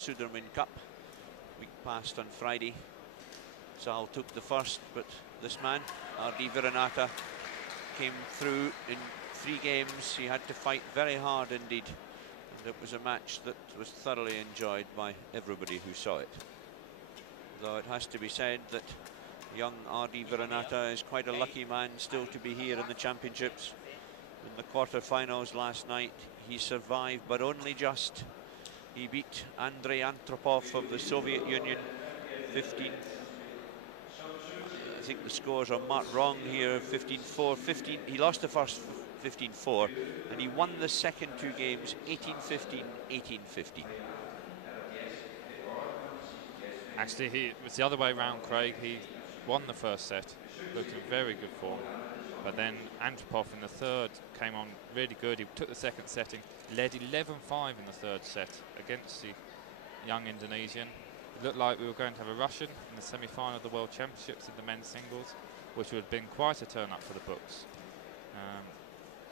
Sudirman Cup, week past on Friday. Zhao took the first, but this man, Ardy Wiranata, came through in 3 games. He had to fight very hard indeed. And it was a match that was thoroughly enjoyed by everybody who saw it. Though it has to be said that young Ardy Wiranata is quite a lucky man still to be here in the championships. In the quarter-finals last night, he survived, but only just. He beat Andrei Antropov of the Soviet Union 15. I think the scores are marked wrong here. 15-4, 15. He lost the first 15-4, and he won the second 2 games 18-15, 18-15. Actually, it was the other way around, Craig. He won the first set, looked in very good form. But then Antropov in the third came on really good. He took the second setting, led 11-5 in the third set against the young Indonesian. It looked like we were going to have a Russian in the semi-final of the World Championships in the men's singles, which would have been quite a turn-up for the books.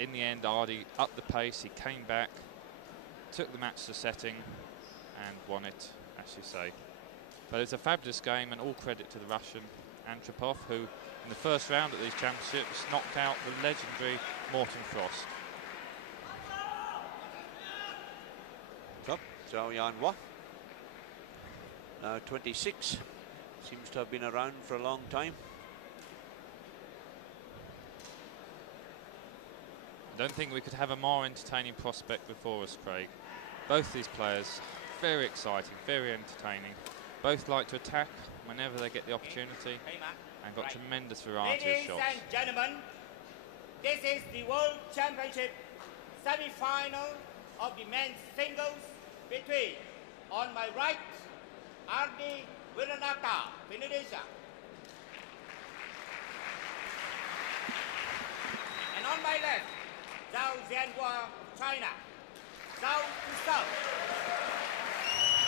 In the end, Ardy upped the pace. He came back, took the match to setting, and won it, as you say. But it's a fabulous game, and all credit to the Russian Antropov, who in the first round at these championships knocked out the legendary Morten Frost. So, JianHua, now 26, seems to have been around for a long time. I don't think we could have a more entertaining prospect before us, Craig. Both these players, very exciting, very entertaining. Both like to attack whenever they get the opportunity, and got tremendous variety of shots. Ladies and gentlemen, this is the World Championship semi-final of the men's singles between, on my right, Ardy Wiranata, Indonesia, and on my left, JianHua, China. Zhao to serve.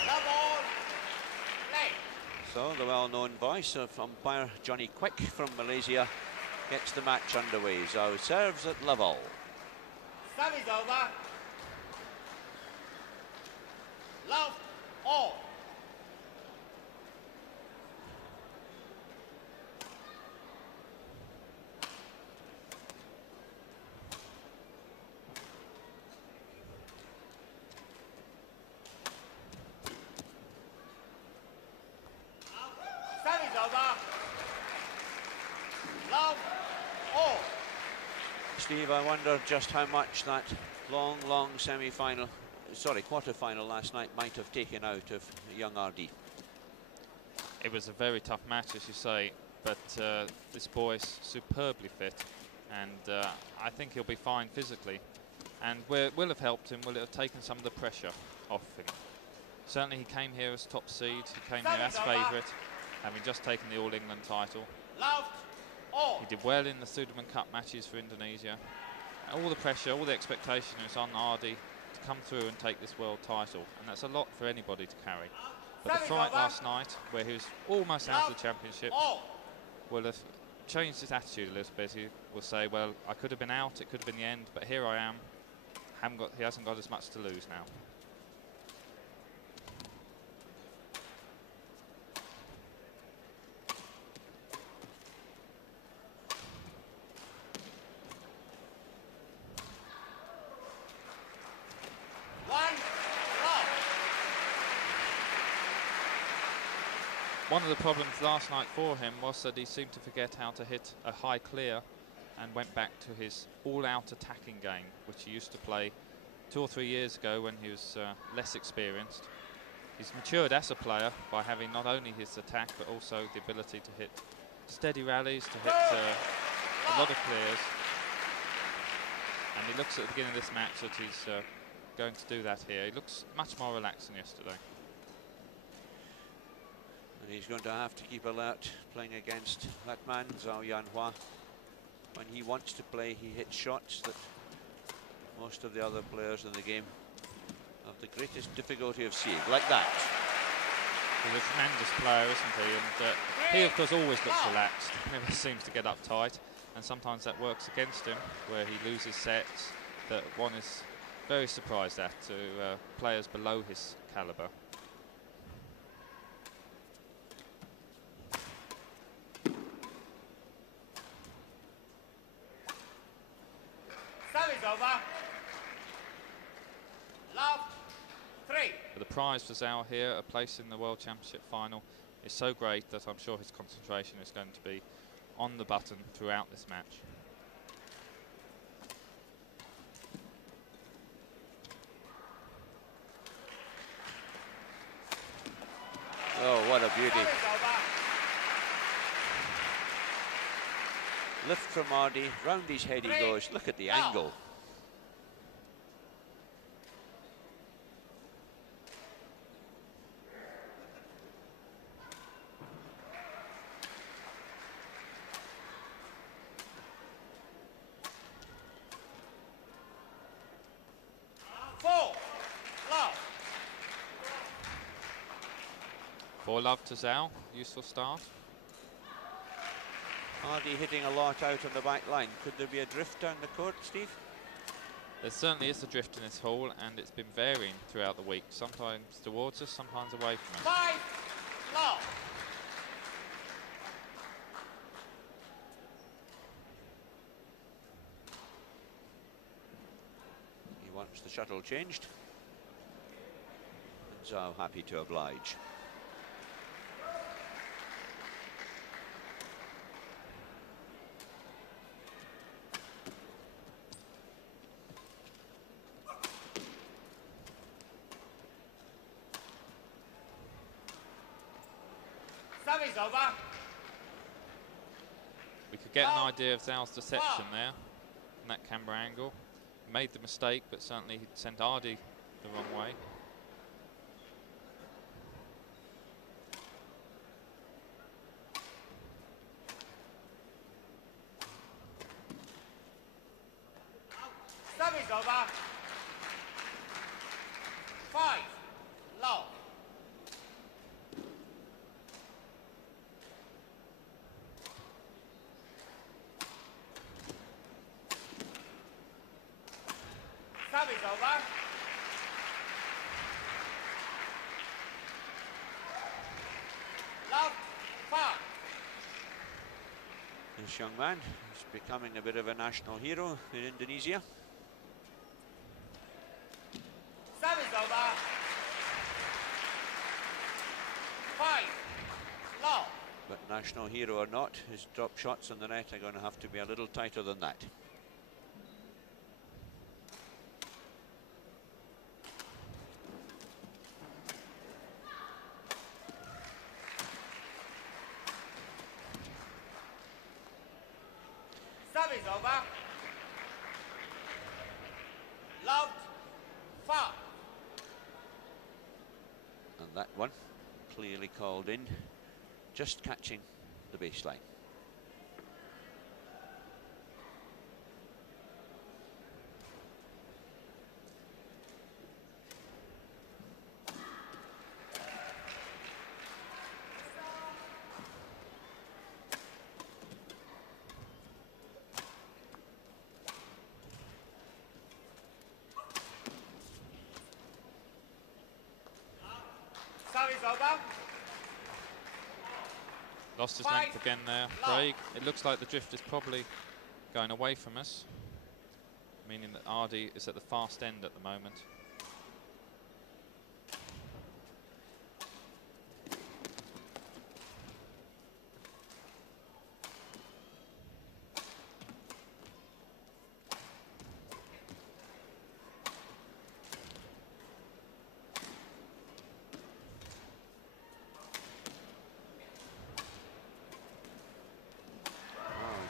Love all, play. So the well-known voice of umpire Johnny Quick from Malaysia gets the match underway. Zhao serves at level. Serve is over. Love all. Serve is over. Love all. Steve, I wonder just how much that long semi-final, sorry, quarter-final last night might have taken out of young Ardy. It was a very tough match, as you say, but this boy's superbly fit, and I think he'll be fine physically. And will have helped him, will it have taken some of the pressure off him. Certainly he came here as top seed, he came here as favourite, having just taken the All England title. He did well in the Sudirman Cup matches for Indonesia. And all the pressure, all the expectation is on Ardy to come through and take this world title, and that's a lot for anybody to carry. But the fright last night, where he was almost out of the championship, will have changed his attitude a little bit. He will say, well, I could have been out, it could have been the end, but here I am. He hasn't got as much to lose now. One of the problems last night for him was that he seemed to forget how to hit a high clear and went back to his all-out attacking game, which he used to play 2 or 3 years ago when he was less experienced. He's matured as a player by having not only his attack but also the ability to hit steady rallies, to hit a lot of clears. And he looks at the beginning of this match that he's going to do that here. He looks much more relaxed than yesterday. And he's going to have to keep alert playing against that man, Zhao JianHua. When he wants to play, he hits shots that most of the other players in the game have the greatest difficulty of seeing, like that. He's a tremendous player, isn't he? And he, of course, always looks relaxed. Never seems to get uptight, and sometimes that works against him, where he loses sets that one is very surprised at, to players below his calibre. prize for Zhao here, a place in the World Championship final, is so great that I'm sure his concentration is going to be on the button throughout this match. Oh, what a beauty. Lift from Ardy, round his head he goes. Look at the angle. Four love to Zhao, useful start. Ardy hitting a lot out on the back line. Could there be a drift down the court, Steve? There certainly is a drift in this hall, and it's been varying throughout the week. Sometimes towards us, sometimes away from us. 5 love. He wants the shuttle changed. And Zhao happy to oblige. Service over. We could get an idea of Zhao's deception there, in that camera angle. He made the mistake, but certainly he sent Ardy the wrong way. Service over. 5 love. Service over. Love 5. This young man is becoming a bit of a national hero in Indonesia. Service over. 5 love. But national hero or not, his drop shots on the net are going to have to be a little tighter than that. Service over. Loved 5. And that one clearly called in, just catching the baseline. Service over. Lost his length again there, Craig. It looks like the drift is probably going away from us, meaning that Ardy is at the fast end at the moment.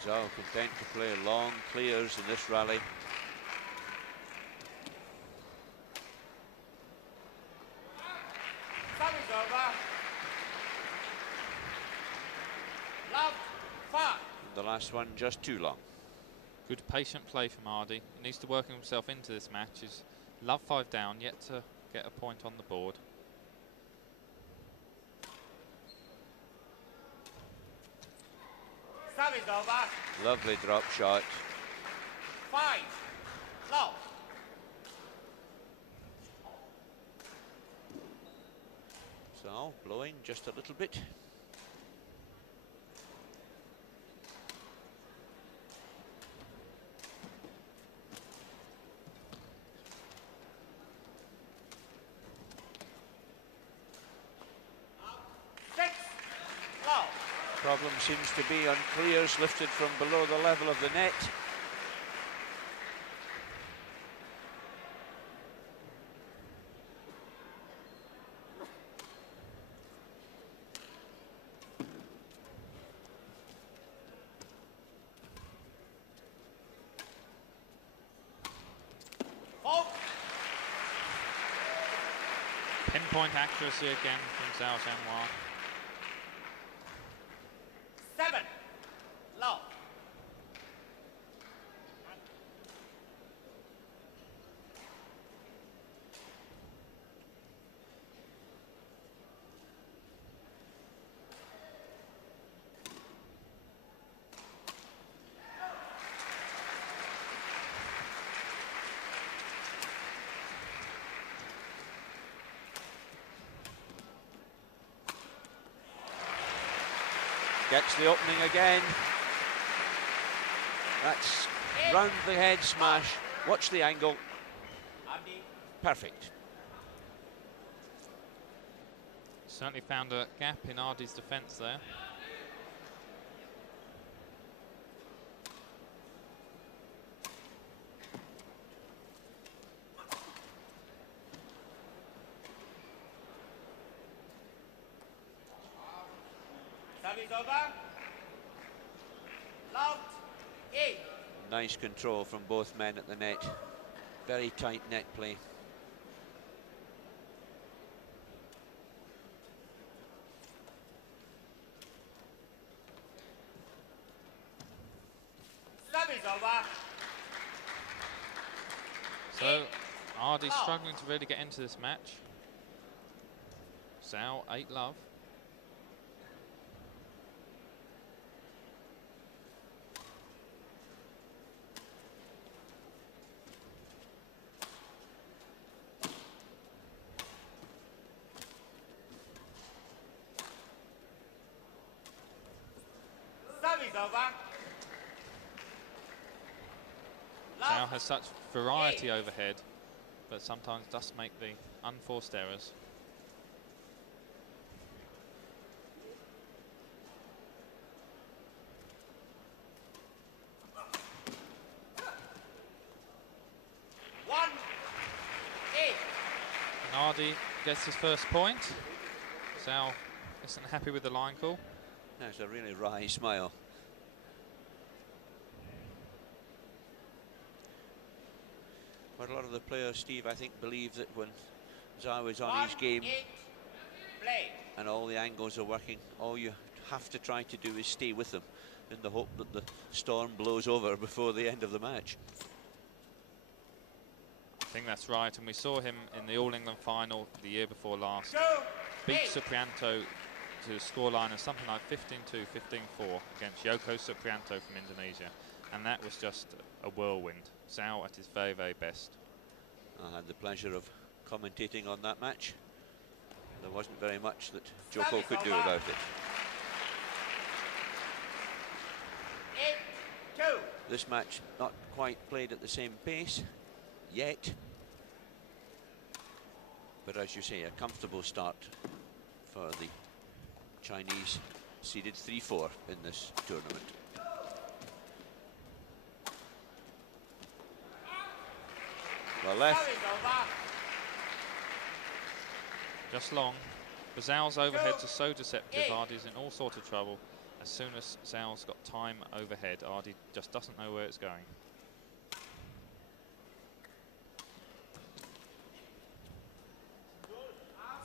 Zhao content to play long clears in this rally. Service over. Love 5. And the last one just too long. Good patient play from Ardy. He needs to work himself into this match. He's love 5 down, yet to get a point on the board. Service over. Lovely drop shot. 5 love. So blowing just a little bit. Problem seems to be on clears lifted from below the level of the net. Pinpoint accuracy again from Zhao JianHua. 7. Love. Gets the opening again. That's round the head smash. Watch the angle. Ardy. Perfect. Certainly found a gap in Ardy's defence there. Service over. Locked. 8. Nice control from both men at the net. Very tight net play. Service over. So Ardy struggling to really get into this match. Zhao 8-love. Service over. Zhao has such variety overhead, but sometimes does make the unforced errors. One. 8. And Ardy gets his first point. Zhao isn't happy with the line call. That's a really wry smile. But a lot of the players, Steve, I think, believe that when Zhao is on his game 8. Play. and all the angles are working, all you have to try to do is stay with them in the hope that the storm blows over before the end of the match. I think that's right, and we saw him in the All England final the year before last. 2. Beat 8. Suprianto to a scoreline of something like 15-2, 15-4 against Yoko Suprianto from Indonesia, and that was just a whirlwind. Zhao at his very, very best. I had the pleasure of commentating on that match. There wasn't very much that Joko could do about it. 8. 2. This match not quite played at the same pace yet, but as you say, a comfortable start for the Chinese, seeded 3-4 in this tournament. Well left. Service over. Just long. But Zhao's overheads are so deceptive, Ardy's in all sorts of trouble. As soon as Zhao's got time overhead, Ardy just doesn't know where it's going.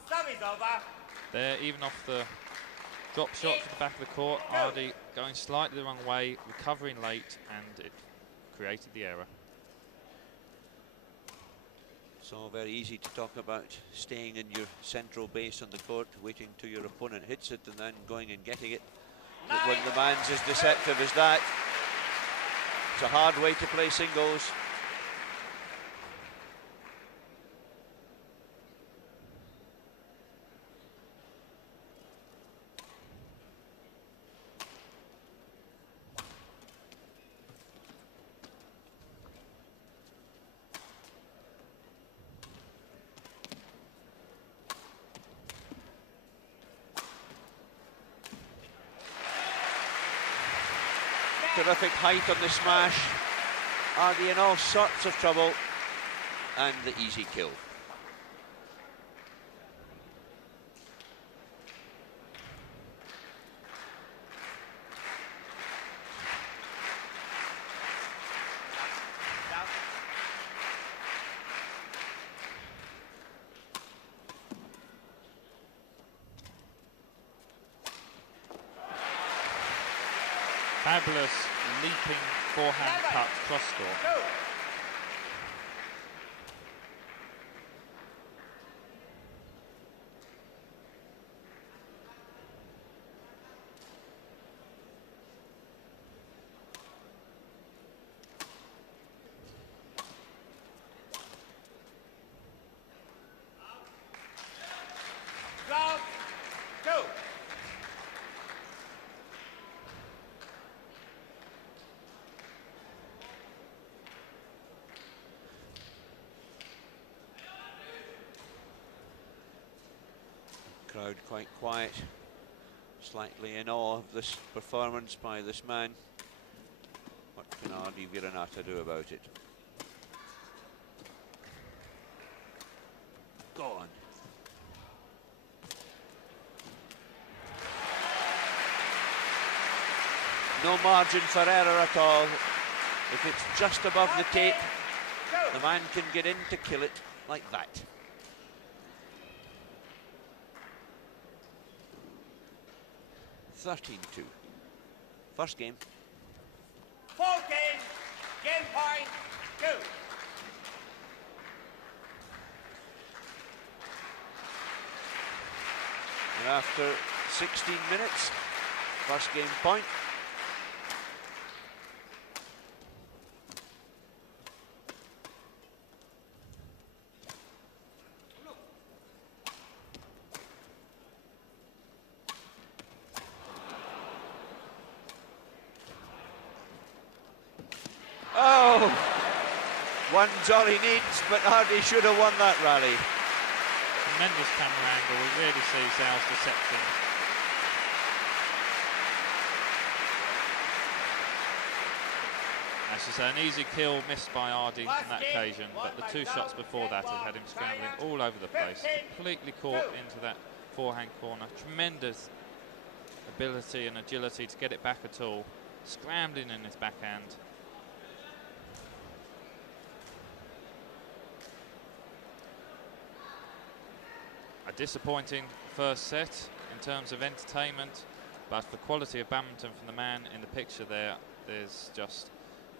Service over. There, even off the drop shot to the back of the court, Ardy going slightly the wrong way, recovering late, and it created the error. It's all very easy to talk about staying in your central base on the court, waiting till your opponent hits it and then going and getting it. But when the man's as deceptive as that, it's a hard way to play singles. Terrific height on the smash. Ardy in all sorts of trouble. And the easy kill. Fabulous leaping forehand cut cross score. Crowd quite quiet, slightly in awe of this performance by this man. What can Ardy Wiranata do about it? Go on. No margin for error at all. If it's just above the tape, the man can get in to kill it like that. (13-2). First game. Full game. Game point 2. And after 16 minutes, first game point. Oh, one's all he needs, but Ardy should have won that rally. Tremendous camera angle, we really see Zhao's deception. As you say, an easy kill missed by Ardy on that occasion, but the two shots before that had him scrambling all over the place, completely caught into that forehand corner. Tremendous ability and agility to get it back at all, scrambling in his backhand. A disappointing first set in terms of entertainment, but the quality of badminton from the man in the picture there, there's just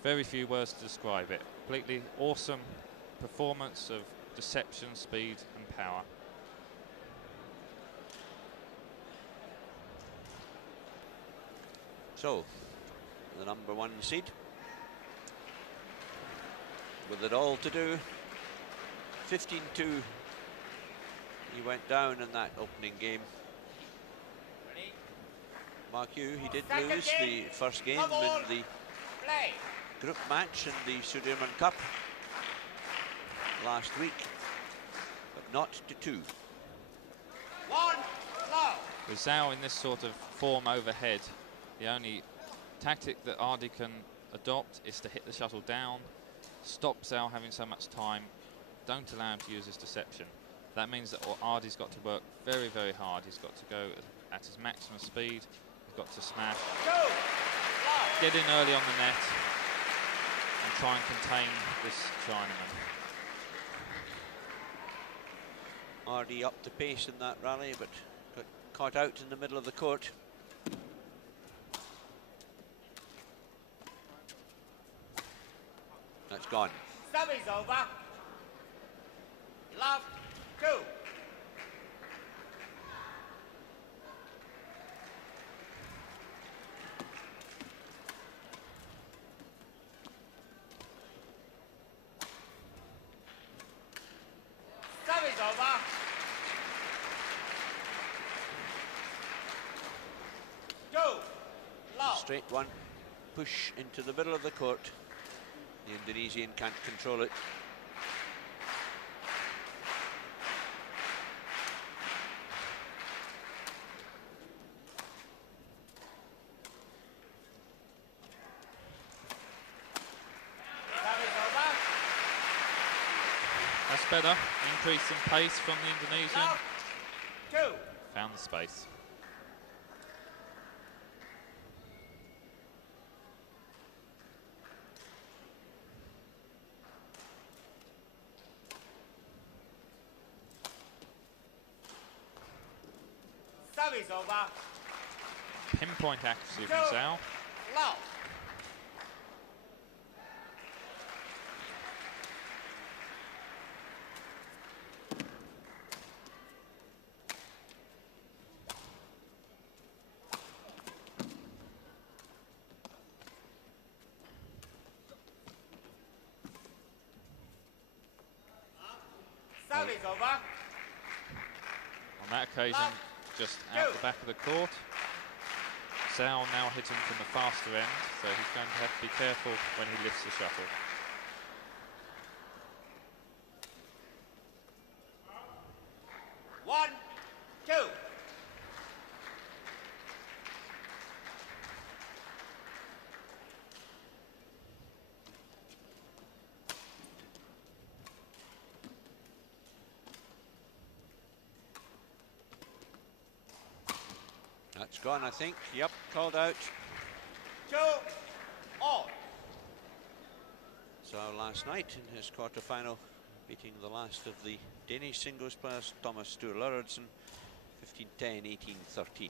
very few words to describe it. Completely awesome performance of deception, speed and power. So, the number one seed, with it all to do, 15-2. He went down in that opening game. Mark you, he did lose the first game in the group match in the Sudirman Cup last week, but not to 2. With Zhao in this sort of form overhead, the only tactic that Ardy can adopt is to hit the shuttle down, stop Zhao having so much time, don't allow him to use his deception. That means that Ardy's got to work very, very hard. He's got to go at his maximum speed. He's got to smash, get in early on the net, and try and contain this Chinaman. Ardy upped the pace in that rally, but got caught out in the middle of the court. That's gone. Service over. Love 2. Service over. Straight one, push into the middle of the court. The Indonesian can't control it. better. Increase in pace from the Indonesian. Love. 2. Found the space. Service over. Pinpoint accuracy from Zhao. Love. Service over. On that occasion, just out the back of the court. Zhao now hitting from the faster end, so he's going to have to be careful when he lifts the shuttle. One, two. That's gone, I think. Yep, called out. 2 all. So last night in his quarter-final, beating the last of the Danish singles players, Thomas Sture Lauridsen, 15-10, 18-13.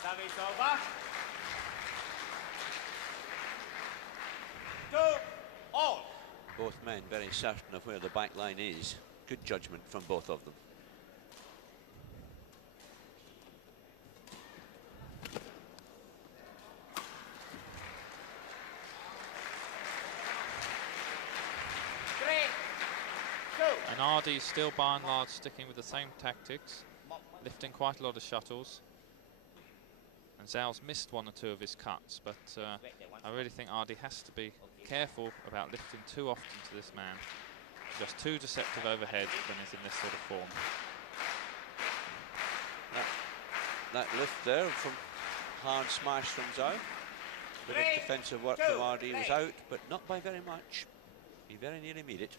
Service over. 2 all. Both men very certain of where the back line is. Good judgment from both of them. And Ardy still by and large sticking with the same tactics, lifting quite a lot of shuttles. And Zhao's missed one or two of his cuts, but I really think Ardy has to be careful about lifting too often to this man. Just too deceptive overhead when he's in this sort of form. That lift there from hard smash from Zhao. Bit of defensive work from Ardy was out, but not by very much. He very nearly made it.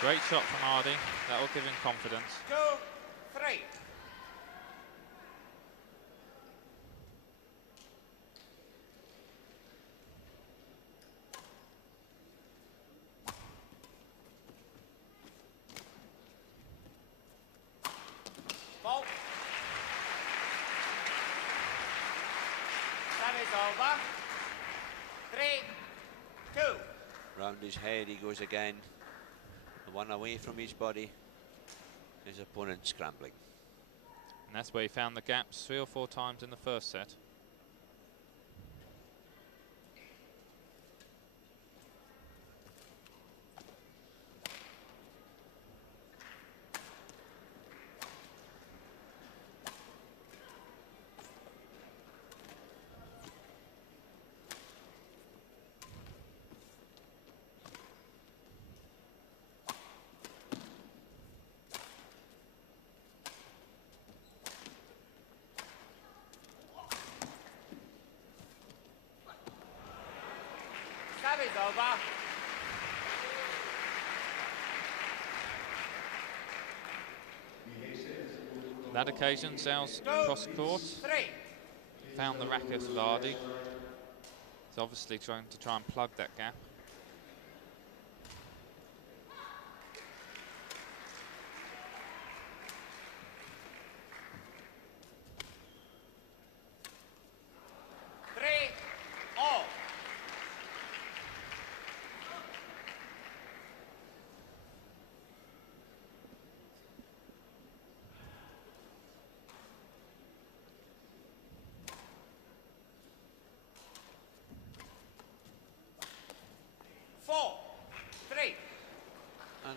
Great shot from Ardy. That will give him confidence. 2, 3. Ball. Service over. 3, 2. Round his head he goes again. The one away from his body. His opponent scrambling. And that's where he found the gaps 3 or 4 times in the first set. Service over. On that occasion, Zhao's cross court 3. found the racket of Ardy. He's obviously trying to plug that gap.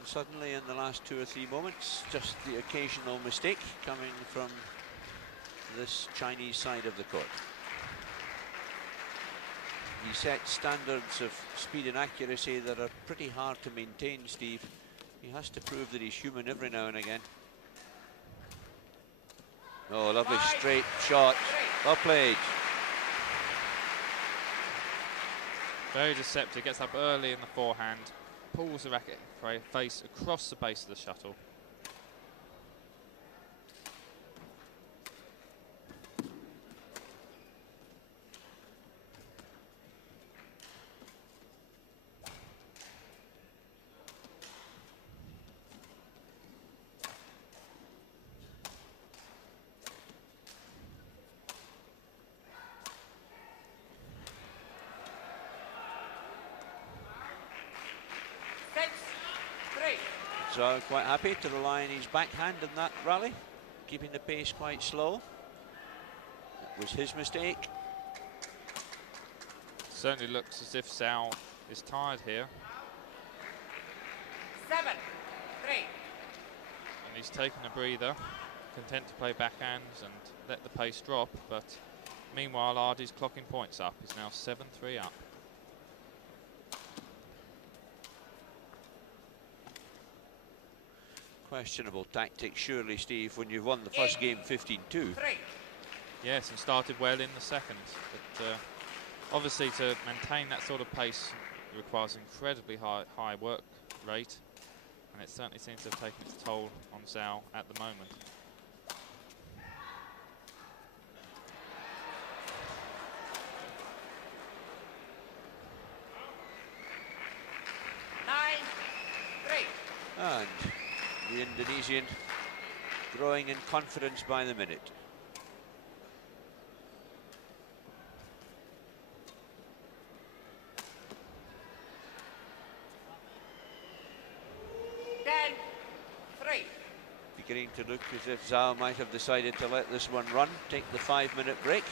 suddenly in the last 2 or 3 moments. Just the occasional mistake coming from this Chinese side of the court. He sets standards of speed and accuracy that are pretty hard to maintain, Steve. He has to prove that he's human every now and again. Oh, lovely straight shot. Well played. Very deceptive, gets up early in the forehand, pulls the racket face across the base of the shuttle. Zhao quite happy to rely on his backhand in that rally, keeping the pace quite slow. That was his mistake. Certainly looks as if Zhao is tired here. 7-3. And he's taken a breather, content to play backhands and let the pace drop, but meanwhile Ardy's clocking points up. He's now 7-3 up. Questionable tactics, surely, Steve, when you've won the first game 15-2. Yes, and started well in the second. But obviously to maintain that sort of pace requires incredibly high work rate, and it certainly seems to have taken its toll on Zhao at the moment. And the Indonesian growing in confidence by the minute. Beginning to look as if Zhao might have decided to let this one run, take the 5-minute break.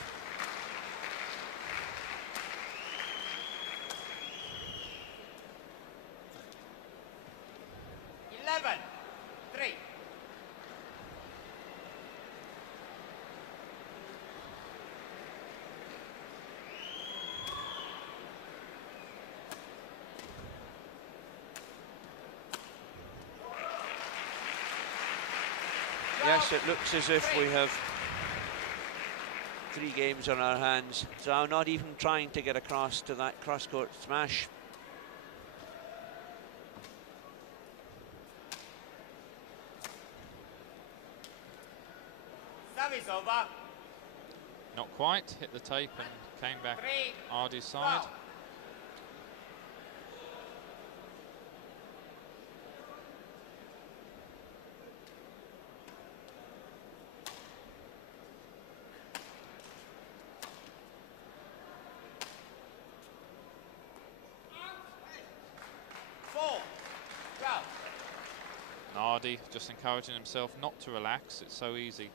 Yes, it looks as if we have 3 games on our hands. Zhao not even trying to get across to that cross-court smash. Service over. Not quite, hit the tape and came back Ardy's side. 4. Go. Ardy just encouraging himself not to relax. It's so easy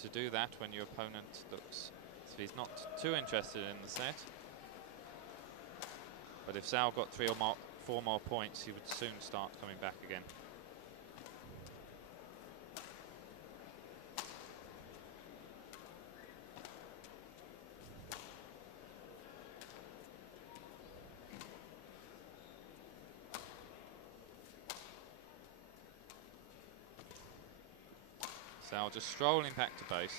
to do that when your opponent looks as if he's not too interested in the set. But if Zhao got 3 or 4 more points, he would soon start coming back again. Zhao just strolling back to base.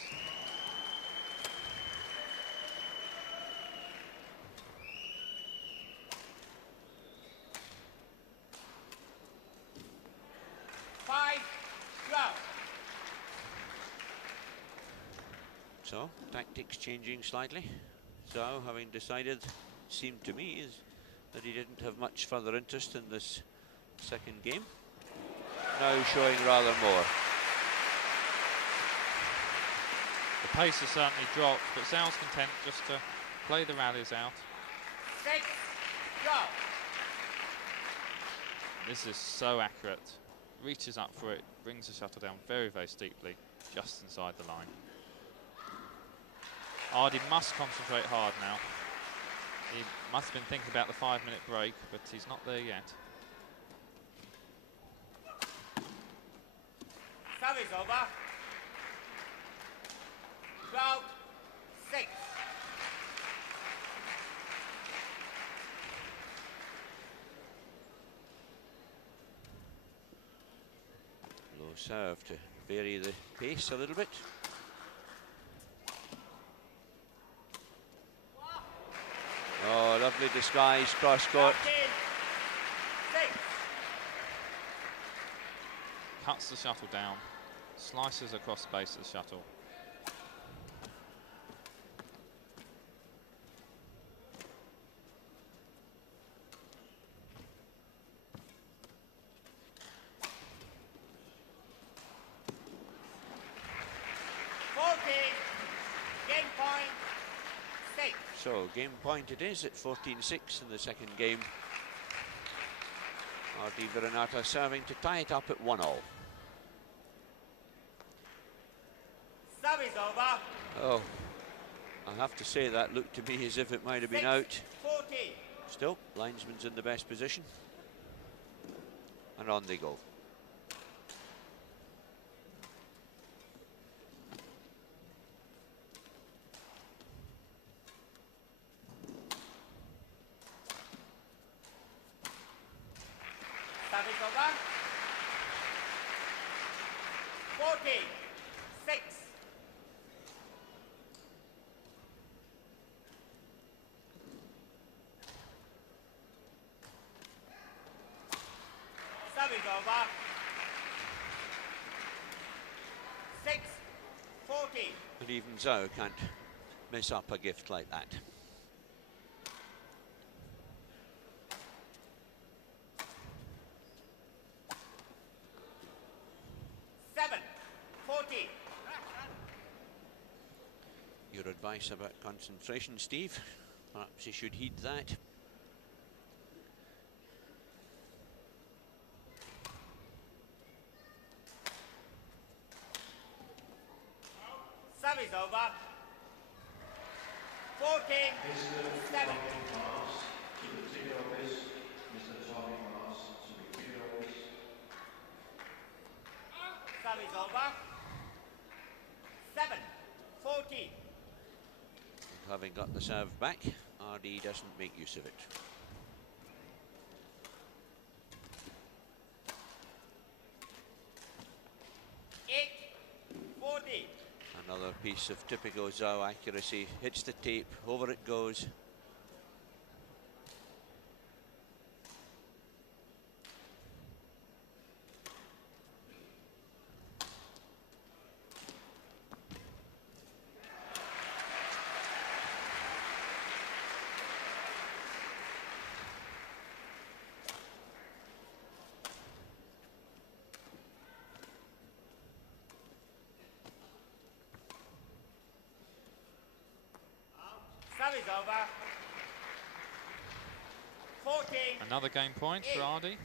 So, tactics changing slightly. Zhao, having decided, seemed to me, is that he didn't have much further interest in this second game. Now showing rather more. The pace has certainly dropped, but Zhao's content just to play the rallies out. 6. Go. This is so accurate. Reaches up for it, brings the shuttle down very, very steeply, just inside the line. Ardy must concentrate hard now. He must have been thinking about the 5-minute break, but he's not there yet. Service over. 12-6. Low serve to vary the pace a little bit. Oh, lovely disguise, cross court. 13-6. Cuts the shuttle down, slices across the base of the shuttle. So, game point it is at 14-6 in the second game. Ardy Wiranata serving to tie it up at 1-all. Service over. Oh, I have to say that looked to me as if it might have been out. 40. Still, linesman's in the best position. And on they go. Service over. 40-6. Service over. 6-40. And even Zhao can't mess up a gift like that. Your advice about concentration, Steve? Perhaps you should heed that. Service over. 14-7. Service over. 7-14. Having got the serve back, Ardy doesn't make use of it. Another piece of typical Zhao accuracy. Hits the tape, over it goes. Service over. 14. Another game point for Ardy.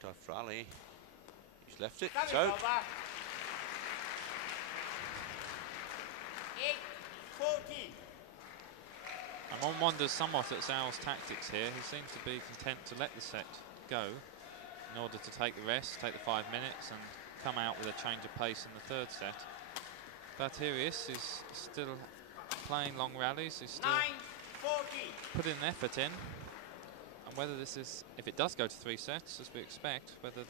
Tough rally. He's left it. Service It's out. over. 8-14. And one wonders somewhat at Zhao's tactics here. He seems to be content to let the set go in order to take the rest, take the 5 minutes and come out with a change of pace in the third set. But here he is, he's still playing long rallies, he's still 9-14. putting an effort in. And whether this is, if it does go to 3 sets, as we expect, whether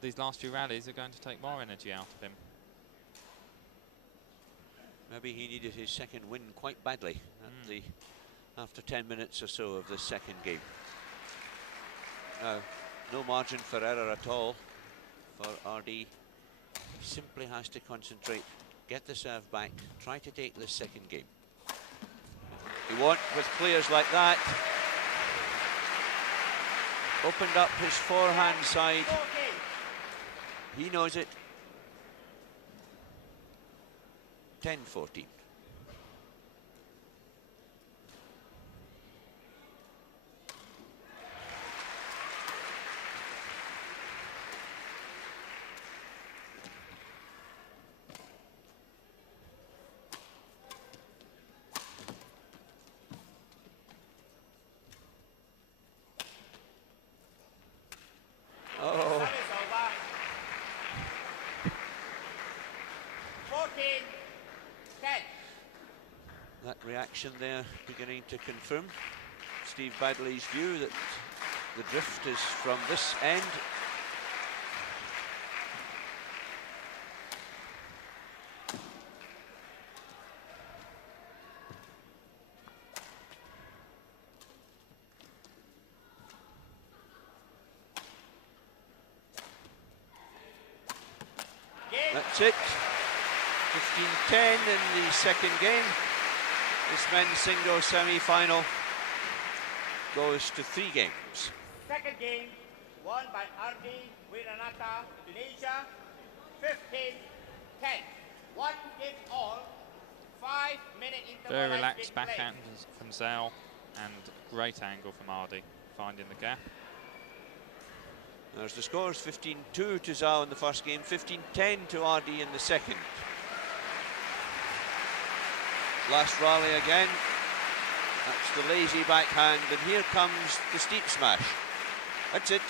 these last few rallies are going to take more energy out of him. Maybe he needed his second win quite badly at after 10 minutes or so of the second game. No margin for error at all for Ardy. He simply has to concentrate, get the serve back, try to take this second game. He won't with players like that. opened up his forehand side. He knows it. 10-14. Reaction there beginning to confirm Steve Badley's view that the drift is from this end. That's it. 15-10 in the second game. This men's singles semi-final goes to 3 games. Second game won by Ardy, Wiranata, Indonesia, 15-10. 1 game all, 5-minute interval. Very relaxed backhand from Zhao and great angle from Ardy, finding the gap. There's the scores, 15-2 to Zhao in the first game, 15-10 to Ardy in the second. Last rally again. That's the lazy backhand, and here comes the steep smash. That's it.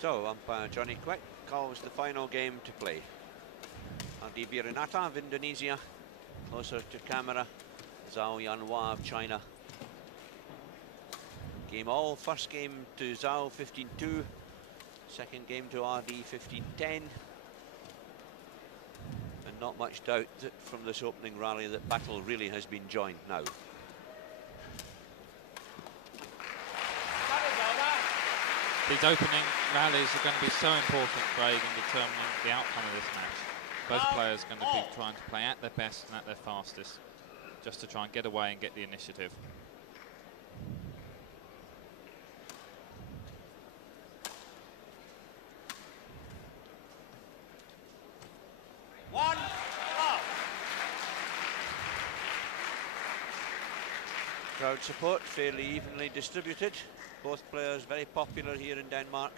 So, umpire Johnny Quick calls the final game to play. Ardy Wiranata of Indonesia, closer to camera, Zhao JianHua of China. Game all, first game to Zhao 15-2, second game to Ardy 15-10. And not much doubt that from this opening rally that battle really has been joined now. These opening rallies are going to be so important, Craig, in determining the outcome of this match. Both players are going to be trying to play at their best and at their fastest, just to try and get away and get the initiative. Crowd support fairly evenly distributed. Both players very popular here in Denmark.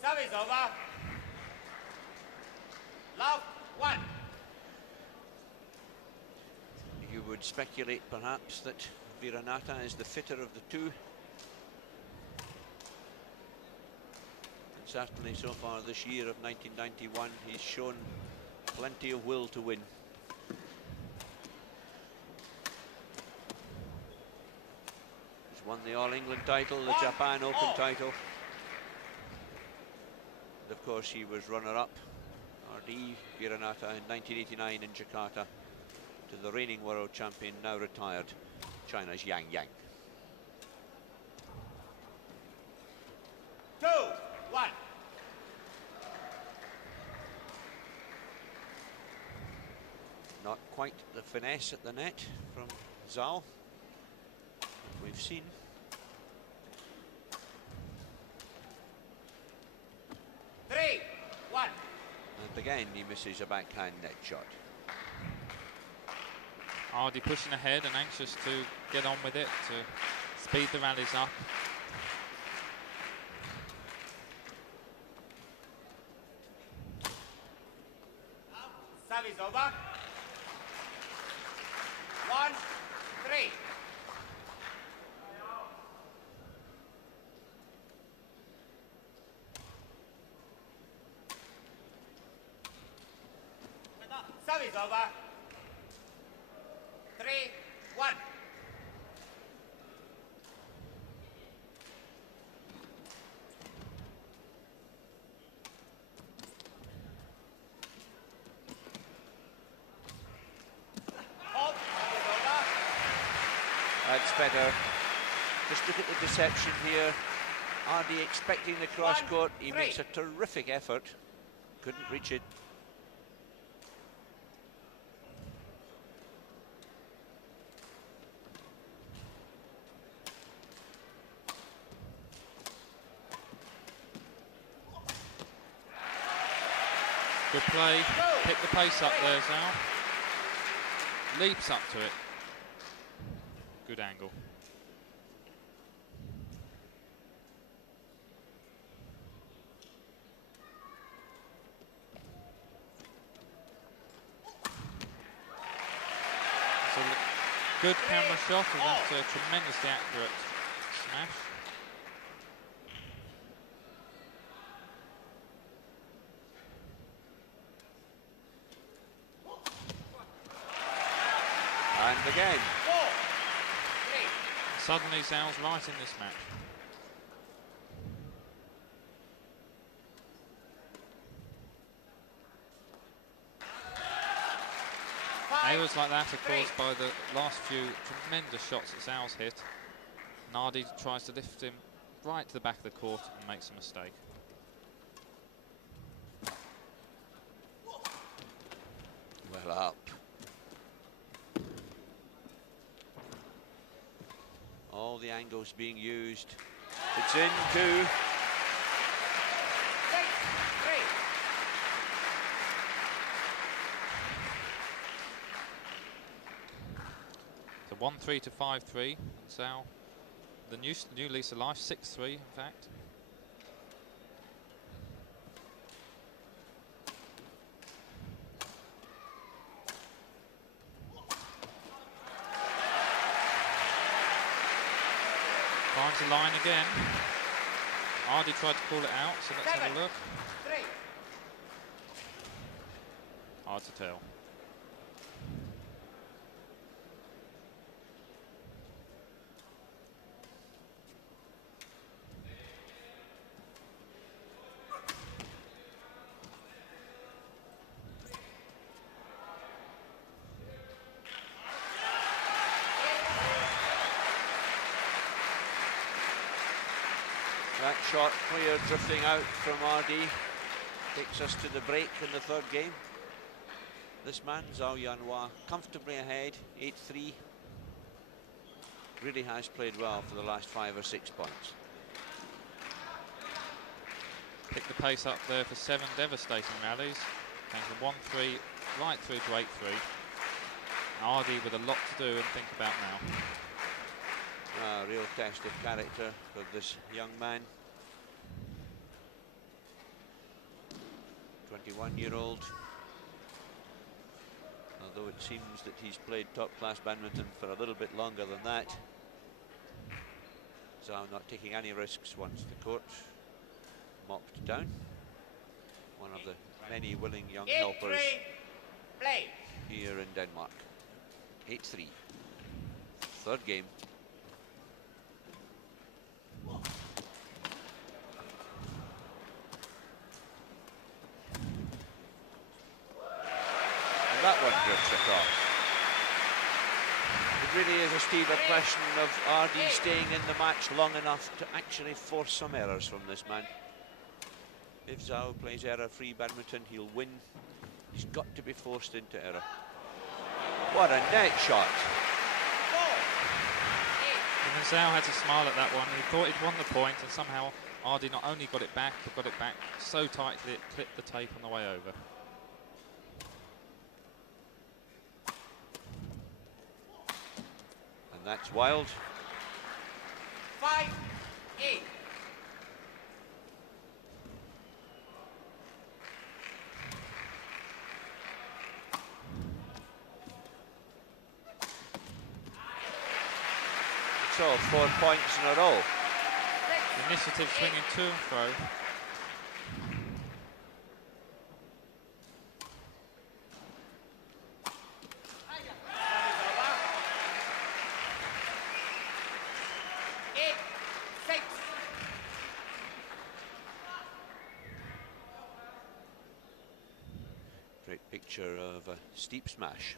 Service over. Love 1. You would speculate perhaps that Wiranata is the fitter of the two. Certainly so far this year of 1991, he's shown plenty of will to win. He's won the All England title, the Japan Open title. And of course he was runner-up, Ardy Wiranata, in 1989 in Jakarta, to the reigning world champion, now retired, China's Yang Yang. 2-1. Not quite the finesse at the net from Zhao, we've seen. Three, 1. And again he misses a backhand net shot. Ardy pushing ahead and anxious to get on with it, to speed the rallies up. Service over. 3. Service over. 3-1. That's better. Just look at the deception here. Ardy expecting the cross court. He makes a terrific effort. Couldn't reach it. Good play. Pick the pace up there, Zhao. Leaps up to it. Good angle. It's a good camera shot, and that's a tremendously accurate smash. And again. Suddenly Zhao's right in this match. Errors like that are caused by the last few tremendous shots that Zhao's hit. And Ardy tries to lift him right to the back of the court and makes a mistake. Well up. All the angles being used. It's in 2. 6-3. So 1-3 to 5-3. Zhao, the new lease of life, 6-3 in fact. Finds the line again. Ardy tried to call it out, so let's have a look. 3. Hard to tell. That shot clear, drifting out from Ardy. Takes us to the break in the third game. This man, Zhao JianHua, comfortably ahead, 8-3. Really has played well for the last 5 or 6 points. Picked the pace up there for 7 devastating rallies. Came from 1-3 right through to 8-3. Ardy with a lot to do and think about now. A real test of character for this young man. 21-year-old. Although it seems that he's played top-class badminton for a little bit longer than that. Zhao not taking any risks once the court mopped down. One of the many willing young helpers here in Denmark. 8-3. Third game. That one drifts across. It really is, Steve, a question of Ardy staying in the match long enough to actually force some errors from this man. If Zhao plays error-free badminton, he'll win. He's got to be forced into error. What a net shot. And Zhao had to smile at that one. He thought he'd won the point, and somehow Ardy not only got it back, but got it back so tightly it clipped the tape on the way over. That's wild. 5-8. So 4 points in a row. Initiative swinging to and fro. Great picture of a steep smash.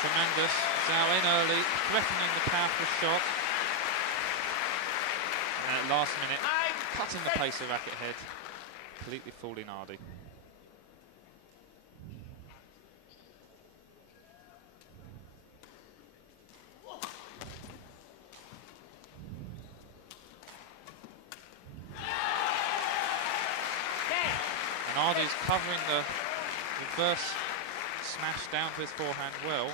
Tremendous. Zhao in early, threatening the powerful shot. And at last minute, cutting the pace of racket head, completely fooling Ardy. And Ardy's covering the reverse smash down to his forehand well.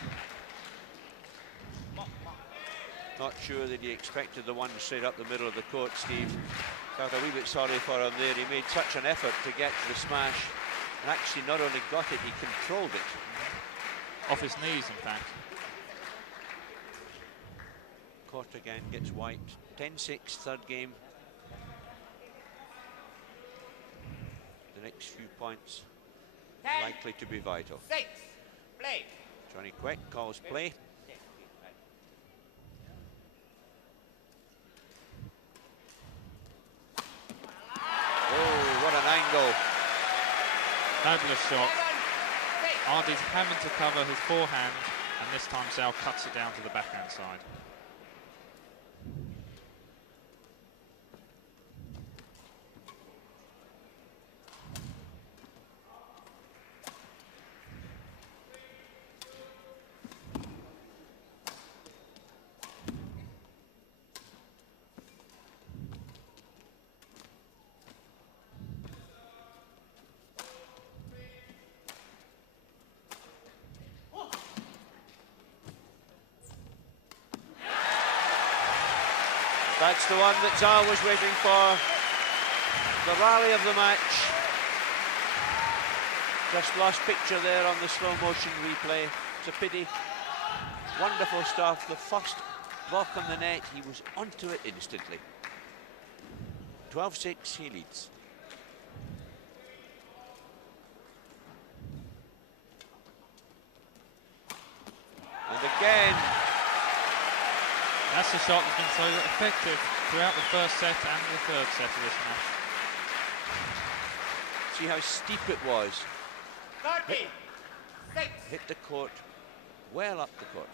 Not sure that he expected the one straight up the middle of the court, Steve. Felt a wee bit sorry for him there. He made such an effort to get to the smash, and actually not only got it, he controlled it. Off his knees, in fact. Court again gets wiped. 10-6, third game. The next few points likely to be vital. 6, play. Johnny Quick calls play. Oh, what an angle. Fabulous shot. Ardy's having to cover his forehand, and this time Zhao cuts it down to the backhand side. That's the one that Zhao was waiting for. The rally of the match. Just lost picture there on the slow motion replay. It's a pity. Wonderful stuff. The first block on the net, he was onto it instantly. 12-6, he leads. And again. That's the shot that's been so effective throughout the first set and the third set of this match. See how steep it was. 30-6. Hit the court, well up the court.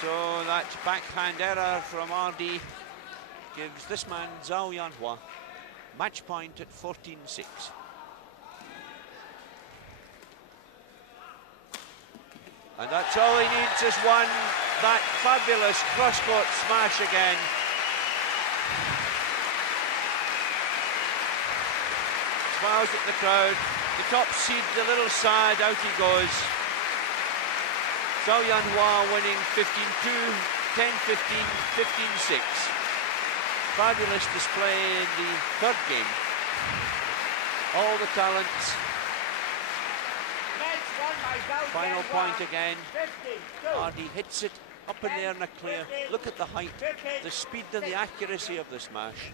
So that backhand error from Ardy gives this man, Zhao JianHua, match point at 14-6. And that's all he needs is one, that fabulous cross-court smash again. Smiles at the crowd. The top seed, a little sad, out he goes. Zhao JianHua winning 15-2, 10-15, 15-6. Fabulous display in the third game. All the talents. Final point again. Ardy hits it up in the air in a clear. Look at the height, the speed and the accuracy of the smash.